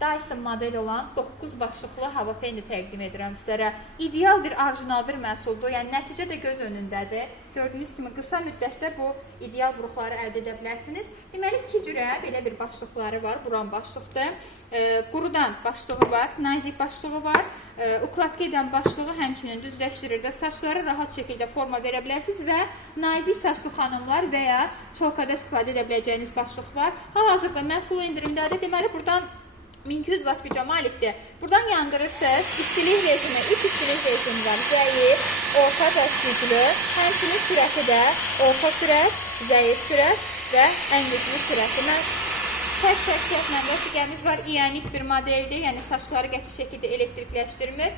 Dyson model olan 9 başlıqlı hava feni təqdim edirəm sizlərə. İdeal bir, orijinal bir məhsuldur. Yəni, nəticə də göz önündədir. Gördüyünüz kimi, qısa müddətdə bu ideal buruqları əldə edə bilərsiniz. Deməli, 2 cürə belə bir başlıqları var. Buran başlıqdır. Qurudan başlığı var, nazik başlığı var. Ukladka edən başlığı həmçinin düzləşdirir də saçları rahat şəkildə forma verə bilərsiniz və nazik saçlı xanımlar və ya çolkada istifadə edə biləcəyiniz başlıq var. Hal-hazırda məhsul indirimdədir. Deməli, buradan 1200 watt gücə malikdir. Buradan yandırırsınız. İstilik rejimi, 3 istilik rejimi var. Zəif, orta və güclü. Həmçinin sürəti də orta sürət, zəif sürət və ən güclü sürəti. Tək şəxsiyyət mənbəsi gəmiz var. İyonik bir modeldir. Yəni saçları qəti şəkildə elektrikləşdirmir.